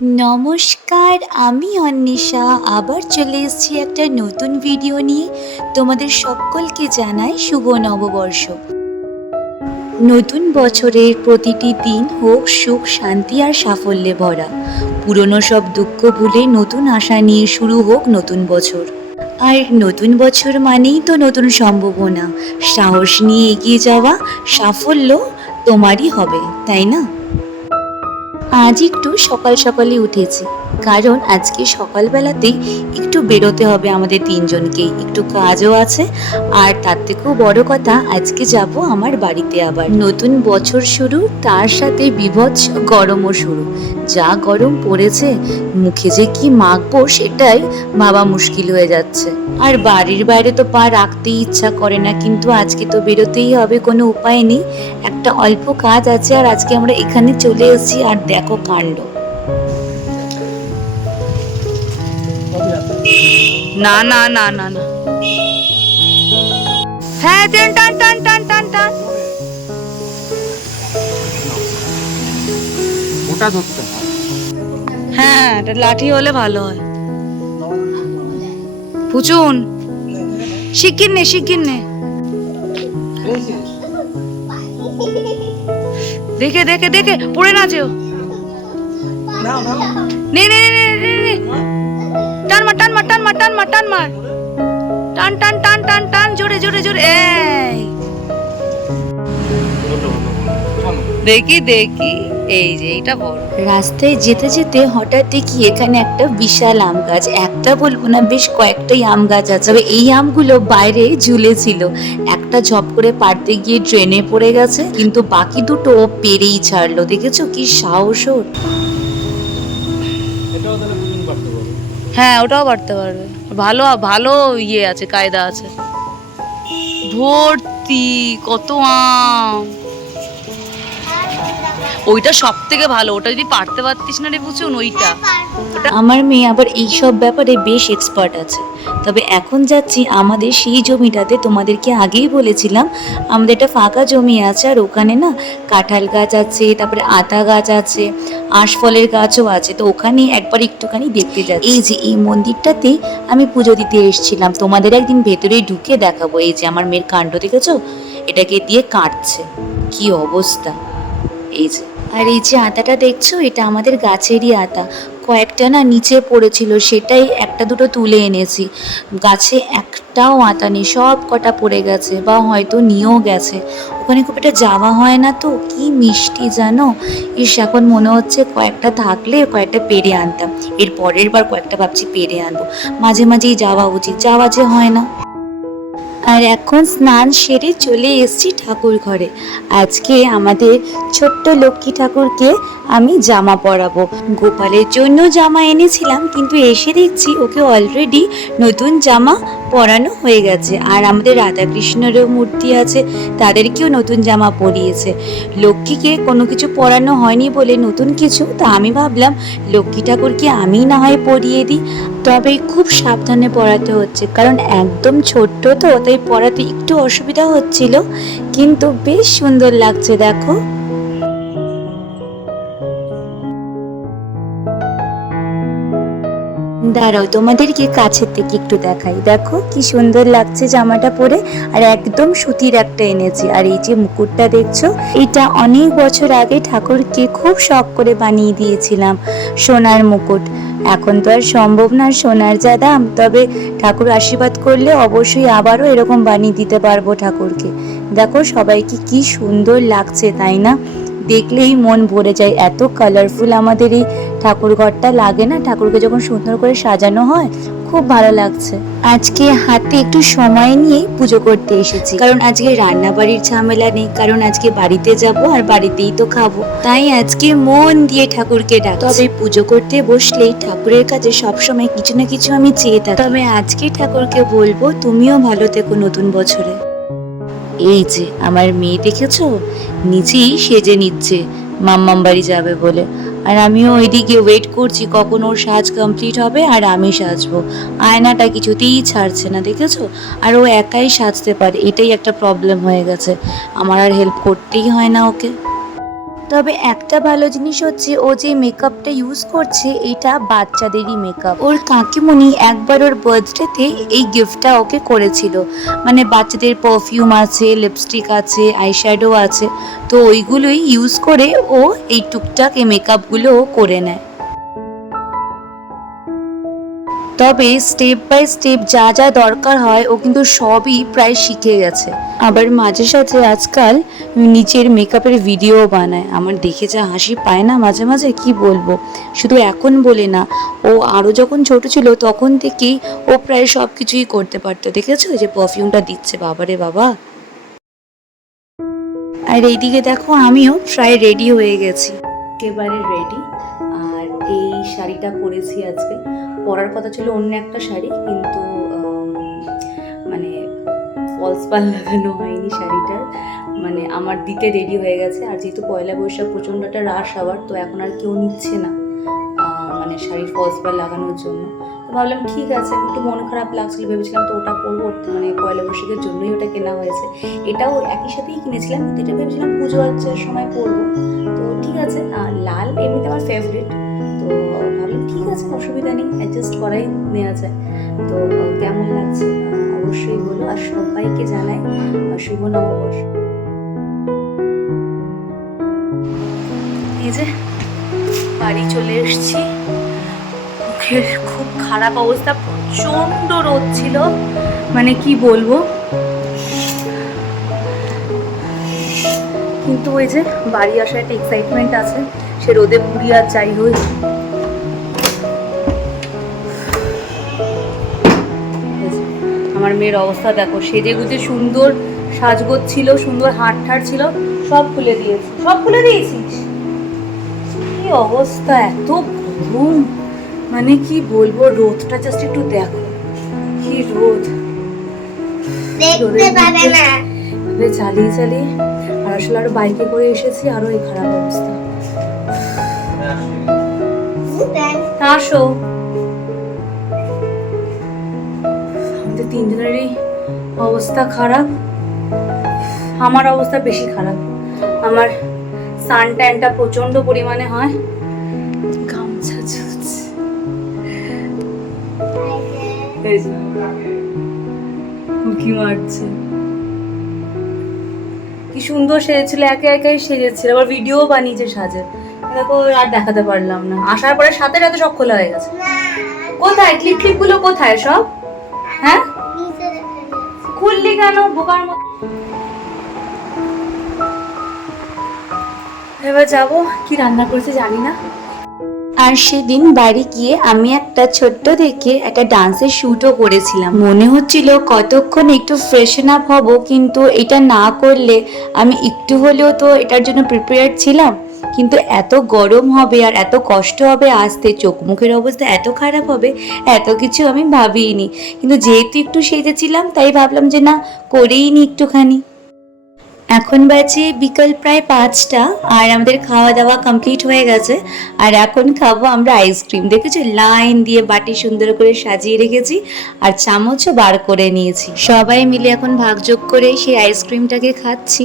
নমস্কার, আমি অন্বেষা আবার চলে এসেছি একটা নতুন ভিডিও নিয়ে। তোমাদের সকলকে জানাই শুভ নববর্ষ। নতুন বছরের প্রতিটি দিন হোক সুখ, শান্তি আর সাফল্যে ভরা। পুরনো সব দুঃখ ভুলে নতুন আশা নিয়ে শুরু হোক নতুন বছর। আর নতুন বছর মানেই তো নতুন সম্ভাবনা, সাহস নিয়ে এগিয়ে যাওয়া, সাফল্য তোমারই হবে, তাই না? আজ একটু সকাল সকালে উঠেছি, কারণ আজকে সকালবেলাতেই একটু বেরোতে হবে আমাদের তিনজনকেই, একটু কাজও আছে। আর তার থেকেও বড় কথা, আজকে যাব আমার বাড়িতে। আবার নতুন বছর শুরু, তার সাথে বীভৎস গরমও শুরু। যা গরম পড়েছে, মুখে যে কি মাখবো সেটাই ভাবা মুশকিল হয়ে যাচ্ছে। আর বাড়ির বাইরে তো পা রাখতেই ইচ্ছা করে না, কিন্তু আজকে তো বেরোতেই হবে, কোনো উপায় নেই। একটা অল্প কাজ আছে, আর আজকে আমরা এখানে চলে এসেছি। আর দেখো কাণ্ড, না না না না না, হ্যাঁ টান টান টান টান টান টান, ওটা ধরতে হয়। হ্যাঁ এটা লাঠি হলে ভালো হয়। পুচুন শিগগির নে, শিগগির নে, দেখে দেখে দেখে পড়ে না যেও। নে নে নে নে নে, টান মার টান মার টান মার টান মার টান মার, টান টান টান টান টান, জোরে জোরে জোরে, এই দেখি দেখি, এই যে এইটা বড়। রাস্তায় যেতে যেতে হঠাৎ দেখি এখানে একটা বিশাল আম গাছ, একটা বলবো না, বেশ কয়েকটাই আম গাছ আছে। তবে এই আমগুলো বাইরে ঝুলেছিল, একটা ঝপ করে পাড়তে গিয়ে ট্রেনে পড়ে গেছে, কিন্তু বাকি দুটো ও পেরেই ছাড়লো। দেখেছো কি সাহস ওর। হ্যাঁ ওটাও পারতে পারবে, ভালো ভালো ইয়ে আছে, কায়দা আছে। ভর্তি কত আম, ওইটা সব থেকে ভালো। ওটা যদি পারতে পারতিস না রে বুঝুন, ওইটা আমার মেয়ে আবার এই সব ব্যাপারে বেশ এক্সপার্ট আছে। তবে এখন যাচ্ছি আমাদের সেই জমিটাতে, তোমাদেরকে আগেই বলেছিলাম আমাদের একটা ফাঁকা জমি আছে, আর ওখানে না কাঁঠাল গাছ আছে, তারপরে আতা গাছ আছে, আঁশফলের গাছও আছে। তো ওখানে একবার একটুখানি দেখতে যাচ্ছি। এই যে এই মন্দিরটাতে আমি পুজো দিতে এসেছিলাম, তোমাদের একদিন ভেতরে ঢুকে দেখাবো। এই যে আমার মেয়ের কাণ্ড দেখেছো, এটাকে দিয়ে কাটছে, কি অবস্থা। এই যে, আর এই যে আতাটা দেখছো, এটা আমাদের গাছেরই আতা। কয়েকটা না নিচে পড়েছিল, সেটাই একটা দুটো তুলে এনেছি। গাছে একটাও আতা নেই, সব কটা পড়ে গেছে, বা হয়তো নিয়েও গেছে। ওখানে খুব একটা যাওয়া হয় না, তো কি মিষ্টি জানো। এখন মনে হচ্ছে কয়েকটা থাকলে কয়েকটা পেরে আনতাম, এর পরের বার কয়েকটা ভাবছি পেরে আনবো। মাঝে মাঝেই যাওয়া উচিত, যাওয়া যে হয় না। আর এখন স্নান সেরে চলে এসেছি ঠাকুর ঘরে। আজকে আমাদের ছোট্ট লক্ষ্মী ঠাকুরকে আমি জামা পরাবো। গোপালের জন্য জামা এনেছিলাম, কিন্তু এসে দেখছি ওকে অলরেডি নতুন জামা পরানো হয়ে গেছে। আর আমাদের রাধাকৃষ্ণেরও মূর্তি আছে, তাদেরকেও নতুন জামা পরিয়েছে। লক্ষ্মীকে কোনো কিছু পরানো হয়নি বলে নতুন কিছু, তা আমি ভাবলাম লক্ষ্মী ঠাকুরকে আমি না হয় পরিয়ে দিই। তবে খুব সাবধানে পড়াতে হচ্ছে, কারণ একদম ছোট্ট তো, তাই পড়াতে একটু অসুবিধা হচ্ছিল, কিন্তু বেশ সুন্দর লাগছে। দেখো দাঁড়াও তোমাদেরকে কাছের থেকে একটু দেখাই, দেখো কি সুন্দর লাগছে জামাটা পরে। আর একদম সুতির একটা এনেছি। আর এই যে মুকুটটা দেখছো, এটা অনেক বছর আগে ঠাকুরকে খুব শখ করে বানিয়ে দিয়েছিলাম, সোনার মুকুট। এখন তো আর সম্ভব না, সোনার যা দাম। তবে ঠাকুর আশীর্বাদ করলে অবশ্যই আবারও এরকম বানিয়ে দিতে পারবো ঠাকুরকে। দেখো সবাইকে কি সুন্দর লাগছে, তাই না? দেখলেই মন ভরে যায়, এত কালারফুল আমাদের এই ঠাকুর ঘরটা লাগে না, ঠাকুরকে যখন সুন্দর করে সাজানো হয়, খুব ভালো লাগছে। আজকে হাতে একটু সময় নিয়ে পুজো করতে এসেছি, কারণ আজকে রান্না বাড়ির ঝামেলা নেই, কারণ আজকে বাড়িতে যাব আর বাড়িতেই তো খাবো। তাই আজকে মন দিয়ে ঠাকুরকে ডাক। তবে পুজো করতে বসলেই ঠাকুরের কাছে সবসময় কিছু না কিছু আমি চেয়ে থাকি। তবে আজকে ঠাকুরকে বলবো তুমিও ভালো থেকো নতুন বছরে। এই যে আমার মেয়ে দেখেছো, নিচেই সেজে নিচ্ছে মাম্মাম বাড়ি যাবে বলে। আর আমিও ওইদিকে ওয়েট করছি কখন ওর সাজ কমপ্লিট হবে আর আমি সাজবো। আয়নাটা কিছুতেই ছাড়ছে না, দেখেছো। আর ও একাই সাজতে পারে, এটাই একটা প্রবলেম হয়ে গেছে, আমার আর হেল্প করতেই হয় না ওকে। তবে একটা ভালো জিনিস হচ্ছে ও যে মেকআপটা ইউজ করছে এটা বাচ্চাদেরই মেকআপ। ওর কাকিমণি একবার ওর বার্থডেতে এই গিফটটা ওকে করেছিল, মানে বাচ্চাদের পারফিউম আছে, লিপস্টিক আছে, আইশ্যাডো আছে, তো ওইগুলোই ইউজ করে ও এই টুকটাক এই মেকআপগুলো ও করে নেয়। তবে স্টেপ বাই স্টেপ যা যা দরকার হয় ও কিন্তু সবই প্রায় শিখে গেছে। আবার মাঝে সাথে আজকাল নিচের মেকআপের ভিডিও বানায়, আমার দেখে যা হাসি পায় না মাঝে মাঝে, কি বলবো। শুধু এখন বলে না, ও আরও যখন ছোট ছিল তখন থেকেই ও প্রায় সব কিছুই করতে পারতো। দেখেছো যে পারফিউমটা দিচ্ছে, বাবারে বাবা। আর এইদিকে দেখো আমিও প্রায় রেডি হয়ে গেছি, একেবারে রেডি। আর এই শাড়িটা পরেছি আজকে, পরার কথা ছিল অন্য একটা শাড়ি, কিন্তু মানে ফলস পাল লাগানো হয়নি শাড়িটার, মানে আমার দিতে রেডি হয়ে গেছে। আর যেহেতু পয়লা বৈশাখ প্রচণ্ড একটা রাশ আবার, তো এখন আর কেউ নিচ্ছে না মানে শাড়ির ফলস পাল লাগানোর জন্য। তো ভাবলাম ঠিক আছে, একটু মন খারাপ লাগছিল, ভেবেছিলাম তো ওটা পরবো, মানে পয়লা বৈশাখের জন্যই ওটা কেনা হয়েছে। এটাও একই সাথেই কিনেছিলাম, কিন্তু এটা ভেবেছিলাম পুজো আর্চার সময় পরবো। তো ঠিক আছে, লাল এমনিতে আমার ফেভারিট, তো ভাবলাম ঠিক আছে অসুবিধা নেই, অ্যাডজাস্ট করাই নেওয়া যায়। তো কেমন লাগছে অবশ্যই বলো, আর সবাইকে জানাই শুভ নববর্ষ। এই যে বাড়ি চলে এসেছি, মুখের খুব খারাপ অবস্থা, প্রচণ্ড রোদ ছিল, মানে কি বলবো। কিন্তু ওই যে বাড়ি আসার একটা এক্সাইটমেন্ট আছে, সে রোদে পুড়ি আর যাই হোক। আমার মেয়ের অবস্থা দেখো, সেজে গুজে সুন্দর সাজগোজ ছিল, সুন্দর হাট ঠাট ছিল, সব খুলে দিয়েছি। সব খুলে দিয়েছিস? কি অবস্থা, এত গরম, মানে কি বলবো। রোদটা জাস্ট একটু দেখো, কি রোদ, চালিয়ে চালিয়ে। আর আসলে আরো বাইকে করে এসেছি, আরো এই খারাপ অবস্থা। আসো, আমাদের তিনজনেরই অবস্থা খারাপ। আমার অবস্থা বেশি খারাপ, আমার সান ট্যানটা প্রচন্ড পরিমাণে হয়, গামছা ঝুলছে। উকি মারছে। কি সুন্দর সেজেছিল, একে একাই সেজেছিল, আবার ভিডিও বানিয়েছে সাজে, দেখো আর দেখাতে পারলাম না। আসার পরে সাথে সাথে সব খোলা হয়ে গেছে। কোথায় ক্লিপ ক্লিপ গুলো, কোথায় সব? হ্যাঁ খুললি কেন বোকার মতো? এবার যাবো, কি রান্না করেছে জানি না। আর সেদিন বাড়ি গিয়ে আমি একটা ছোট্ট দেখে একটা ডান্সের শ্যুটও করেছিলাম। মনে হচ্ছিল কতক্ষণ একটু ফ্রেশন আপ হব, কিন্তু এটা না করলে আমি একটু হলেও তো এটার জন্য প্রিপেয়ার ছিলাম, কিন্তু এত গরম হবে আর এত কষ্ট হবে আসতে, চোখ মুখের অবস্থা এত খারাপ হবে, এত কিছু আমি ভাবিনি। কিন্তু যেহেতু একটু সেজেছিলাম তাই ভাবলাম যে না, করেই নি একটুখানি। এখন বাজে বিকাল প্রায় 5টা, আর আমাদের খাওয়া দাওয়া কমপ্লিট হয়ে গেছে। আর এখন খাবো আমরা আইসক্রিম। দেখেছো লাইন দিয়ে বাটি সুন্দর করে সাজিয়ে রেখেছি, আর চামচও বার করে নিয়েছি। সবাই মিলে এখন ভাগযোগ করে সেই আইসক্রিমটাকে খাচ্ছি।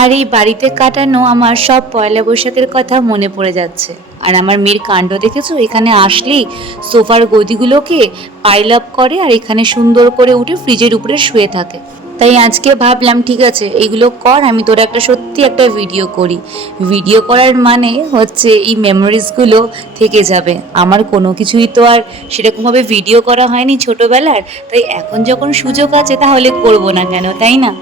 আর এই বাড়িতে কাটানো আমার সব পয়লা বৈশাখের কথা মনে পড়ে যাচ্ছে। আর আমার মেয়ের কাণ্ড দেখেছো, এখানে আসলেই সোফার গদিগুলোকে পাইল আপ করে আর এখানে সুন্দর করে উঠে ফ্রিজের উপরে শুয়ে থাকে। তাই আজকে ভাবলাম ঠিক আছে এইগুলো কর, আমি তোর একটা সত্যি একটা ভিডিও করি। ভিডিও করার মানে হচ্ছে এই মেমোরিজগুলো থেকে যাবে। আমার কোনো কিছুই তো আর সেরকমভাবে ভিডিও করা হয়নি ছোটোবেলার, তাই এখন যখন সুযোগ আছে তাহলে করবো না কেন, তাই না?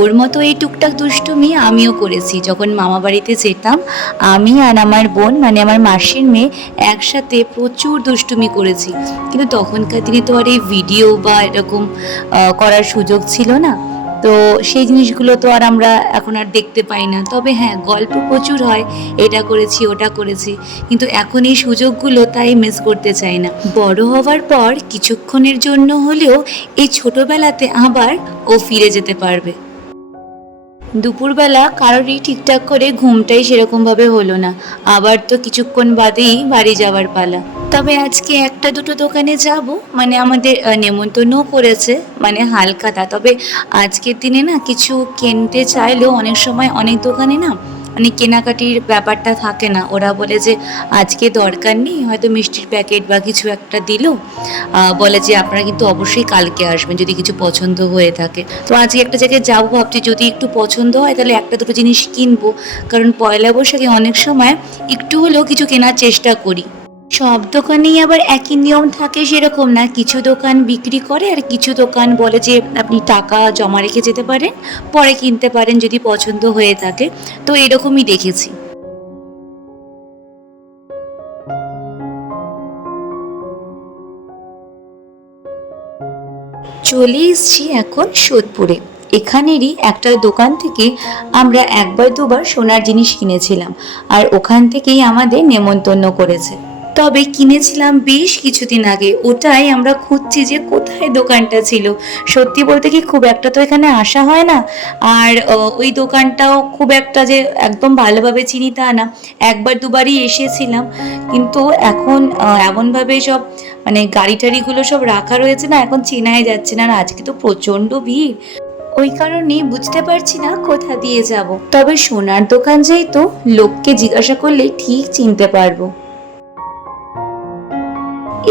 ওর মতো এই টুকটাক দুষ্টুমি আমিও করেছি। যখন মামা বাড়িতে যেতাম, আমি আর আমার বোন মানে আমার মাসির মেয়ে একসাথে প্রচুর দুষ্টুমি করেছি, কিন্তু তখনকার দিনে তো আর এই ভিডিও বা এরকম করার সুযোগ ছিল না, তো সেই জিনিসগুলো তো আর আমরা এখন আর দেখতে পাই না। তবে হ্যাঁ, গল্প প্রচুর হয়, এটা করেছি ওটা করেছি, কিন্তু এখন এই সুযোগগুলো তাই মিস করতে চাই না। বড় হওয়ার পর কিছুক্ষণের জন্য হলেও এই ছোটবেলাতে আবার ও ফিরে যেতে পারবে। দুপুরবেলা কারোরই ঠিকঠাক করে ঘুমটাই সেরকমভাবে হলো না, আবার তো কিছুক্ষণ বাদেই বাড়ি যাওয়ার পালা। তবে আজকে একটা দুটো দোকানে যাব, মানে আমাদের নেমন্তন্নও করেছে, মানে হালখাতা। তবে আজকের দিনে না কিছু কিনতে চাইলেও অনেক সময় অনেক দোকানে না মানে কেনাকাটির ব্যাপারটা থাকে না, ওরা বলে যে আজকে দরকার নেই, হয়তো মিষ্টির প্যাকেট বা কিছু একটা দিল, বলে যে আপনারা কিন্তু অবশ্যই কালকে আসবেন যদি কিছু পছন্দ হয়ে থাকে। তো আজকে একটা জায়গায় যাবো ভাবছি, যদি একটু পছন্দ হয় তাহলে একটা দুটো জিনিস কিনবো, কারণ পয়লা বৈশাখে অনেক সময় একটু হলেও কিছু কেনার চেষ্টা করি। সব দোকানেই আবার একই নিয়ম থাকে সেরকম না, কিছু দোকান বিক্রি করে আর কিছু দোকান বলে যে আপনি টাকা জমা রেখে যেতে পারেন, পরে কিনতে পারেন যদি পছন্দ হয়ে থাকে। তো এরকমই দেখেছি। চলে এসছি এখন সোদপুরে। এখানেরই একটা দোকান থেকে আমরা একবার দুবার সোনার জিনিস কিনেছিলাম, আর ওখান থেকেই আমাদের নেমন্তন্ন করেছে। তবে কিনেছিলাম বেশ কিছুদিন আগে, ওটাই আমরা খুঁজছি যে কোথায় দোকানটা ছিল। সত্যি বলতে কি খুব একটা তো এখানে আসা হয় না, আর ওই দোকানটাও খুব একটা যে একদম ভালোভাবে চিনি তা না, একবার দুবারই এসেছিলাম। কিন্তু এখন এমনভাবে সব মানে গাড়ি টাড়িগুলো সব রাখা রয়েছে না, এখন চেনাই যাচ্ছে না। আর আজকে তো প্রচণ্ড ভিড়, ওই কারণেই বুঝতে পারছি না কোথা দিয়ে যাব। তবে সোনার দোকান যেহেতু, লোককে জিজ্ঞাসা করলেই ঠিক চিনতে পারবো।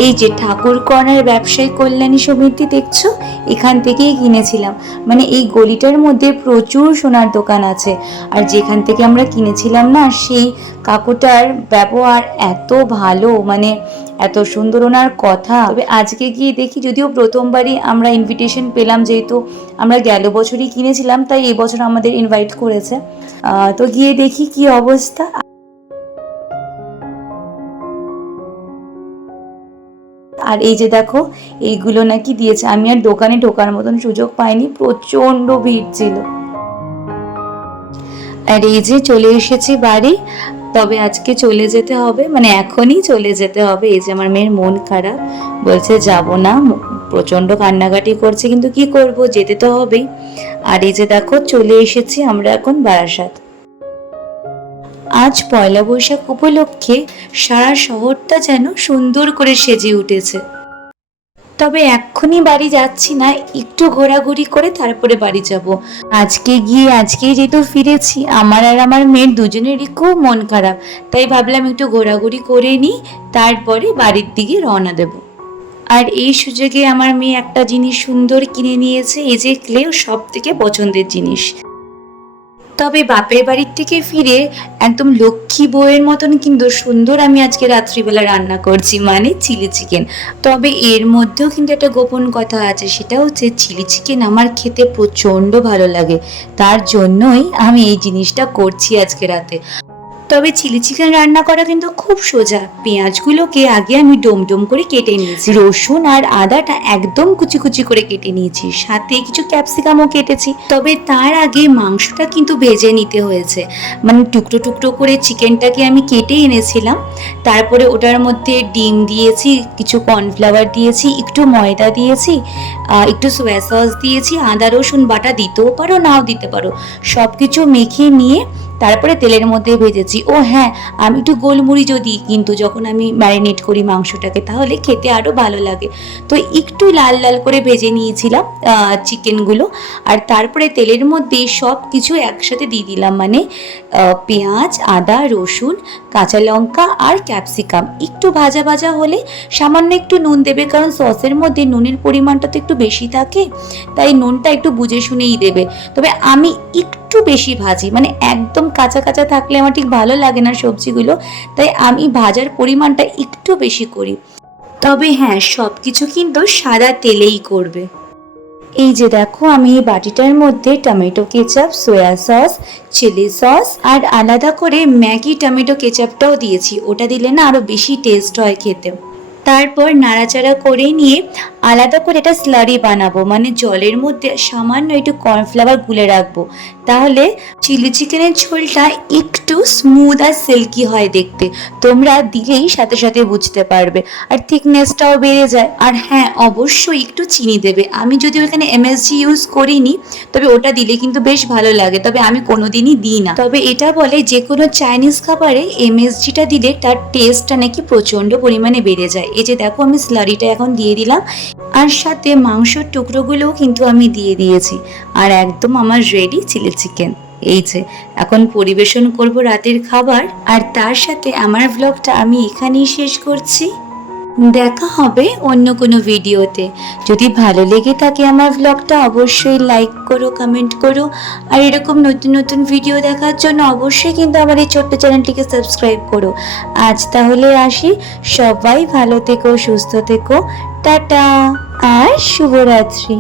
এই যে ঠাকুর কর্নার ব্যবসায়ী কল্যাণী সমিতি দেখছো, এখান থেকেই কিনেছিলাম। মানে এই গলিটার মধ্যে প্রচুর সোনার দোকান আছে, আর যেখান থেকে আমরা কিনেছিলাম না, সেই কাকুটার ব্যবহার এত ভালো, মানে এত সুন্দর ওনার কথা। তবে আজকে গিয়ে দেখি, যদিও প্রথমবারই আমরা ইনভিটেশন পেলাম, যেহেতু আমরা গেল বছরই কিনেছিলাম, তাই এই বছর আমাদের ইনভাইট করেছে। তো গিয়ে দেখি কি অবস্থা। আর এই যে দেখো, এইগুলো নাকি দিয়েছে। আমি আর দোকানে ঢোকার মতন সুযোগ পাইনি, প্রচন্ড ভিড় ছিল। আর এই যে চলে এসেছি বাড়ি। তবে আজকে চলে যেতে হবে, মানে এখনই চলে যেতে হবে। এই যে আমার মেয়ের মন খারাপ, বলছে যাব না, প্রচন্ড কান্নাকাটি করছে, কিন্তু কি করব, যেতে তো হবেই। আর এই যে দেখো চলে এসেছি আমরা এখন বারাসাত। আজ পয়লা বৈশাখ উপলক্ষে সারা শহরটা যেন সুন্দর করে সেজে উঠেছে। তবে এক্ষুনি বাড়ি যাচ্ছি না, একটু ঘোরাঘুরি করে তারপরে বাড়ি যাব। আজকে যেহেতু ফিরেছি, আমার আর আমার মেয়ের দুজনেরই খুব মন খারাপ, তাই ভাবলাম একটু ঘোরাঘুরি করে নিই, তারপরে বাড়ির দিকে রওনা দেব। আর এই সুযোগে আমার মেয়ে একটা জিনিস সুন্দর কিনে নিয়েছে, এই যে ক্লে, সব থেকে পছন্দের জিনিস। তবে বাপের বাড়ির থেকে ফিরে একদম লক্ষ্মী বউয়ের মতন কিন্তু সুন্দর আমি আজকে রাত্রিবেলা রান্না করছি, মানে চিলি চিকেন। তবে এর মধ্যেও কিন্তু একটা গোপন কথা আছে, সেটা হচ্ছে চিলি চিকেন আমার খেতে প্রচণ্ড ভালো লাগে, তার জন্যই আমি এই জিনিসটা করছি আজকে রাতে। তবে চিলি চিকেন রান্না করা কিন্তু খুব সোজা। পেঁয়াজগুলোকে আগে আমি ডোম করে কেটে নিয়েছি, রসুন আর আদাটা একদম কুচি কুচি করে কেটে নিয়েছি, সাথে কিছু ক্যাপসিকামও কেটেছি। তবে তার আগে মাংসটা কিন্তু ভেজে নিতে হয়েছে, মানে টুকরো টুকরো করে চিকেনটাকে আমি কেটে এনেছিলাম। তারপরে ওটার মধ্যে ডিম দিয়েছি, কিছু কর্নফ্লাওয়ার দিয়েছি, একটু ময়দা দিয়েছি, একটু সোয়া সস দিয়েছি, আদা রসুন বাটা দিতেও পারো, নাও দিতে পারো। সব কিছু মেখে নিয়ে তারপরে তেলের মধ্যে ভেজেছি। ও হ্যাঁ, আমি একটু গোলমরিচও দিই কিন্তু যখন আমি ম্যারিনেট করি মাংসটাকে, তাহলে খেতে আরও ভালো লাগে। তো একটু লাল লাল করে ভেজে নিয়েছিলাম চিকেনগুলো, আর তারপরে তেলের মধ্যে সব কিছু একসাথে দিয়ে দিলাম, মানে পেঁয়াজ, আদা, রসুন, কাঁচা লঙ্কা আর ক্যাপসিকাম। একটু ভাজা ভাজা হলে সামান্য একটু নুন দেবে, কারণ সসের মধ্যে নুনের পরিমাণটা তো একটু বেশি থাকে, তাই নুনটা একটু বুঝে শুনেই দেবে। তবে আমি একটু বেশি ভাজি, মানে একদম কাঁচা কাঁচা থাকলে আমার ঠিক ভালো লাগে না সবজিগুলো, তাই আমি ভাজার পরিমাণটা একটু বেশি করি। তবে হ্যাঁ, সব কিছু কিন্তু সাদা তেলেই করবে। এই যে দেখো, আমি এই বাটিটার মধ্যে tomato ketchup, soya sauce, chilli sauce আর আলাদা করে ম্যাগি টমেটো কেচাপটাও দিয়েছি, ওটা দিলে না আরও বেশি টেস্ট হয় খেতে। তারপর নাড়াচাড়া করে নিয়ে আলাদা করে এটা স্লারি বানাবো, মানে জলের মধ্যে সামান্য একটু কর্নফ্লাওয়ার গুলে রাখবো, তাহলে চিলি চিকেনের ঝোলটা একটু স্মুথ আর সিল্কি হয় দেখতে। তোমরা দিলেই সাথে সাথে বুঝতে পারবে, আর থিকনেসটাও বেড়ে যায়। আর হ্যাঁ, অবশ্যই একটু চিনি দেবে। আমি যদিও এখানে এমএসজি ইউজ করিনি, তবে ওটা দিলে কিন্তু বেশ ভালো লাগে, তবে আমি কোনোদিনই দিই না। তবে এটা বলে যে কোনো চাইনিজ খাবারে এমএসজিটা দিলে তার টেস্টটা নাকি প্রচণ্ড পরিমাণে বেড়ে যায়। এই যে দেখো, আমি স্লারিটা এখন দিয়ে দিলাম, আর সাথে মাংসের টুকরোগুলোও কিন্তু আমি দিয়ে দিয়েছি। আর একদম আমার রেডি চিলি চিকেন। এই যে এখন পরিবেশন করব রাতের খাবার, আর তার সাথে আমার ব্লগটা আমি এখানেই শেষ করছি। দেখা হবে অন্য কোনো ভিডিওতে। যদি ভালো লেগে থাকে আমার ব্লগটা, অবশ্যই লাইক করো, কমেন্ট করো, আর এরকম নতুন নতুন ভিডিও দেখার জন্য অবশ্যই কিন্তু আমার এই ছোট্ট চ্যানেলটিকে সাবস্ক্রাইব করো। আজ তাহলে আসি, সবাই ভালো থেকো, সুস্থ থেকো, টাটা আর শুভরাত্রি।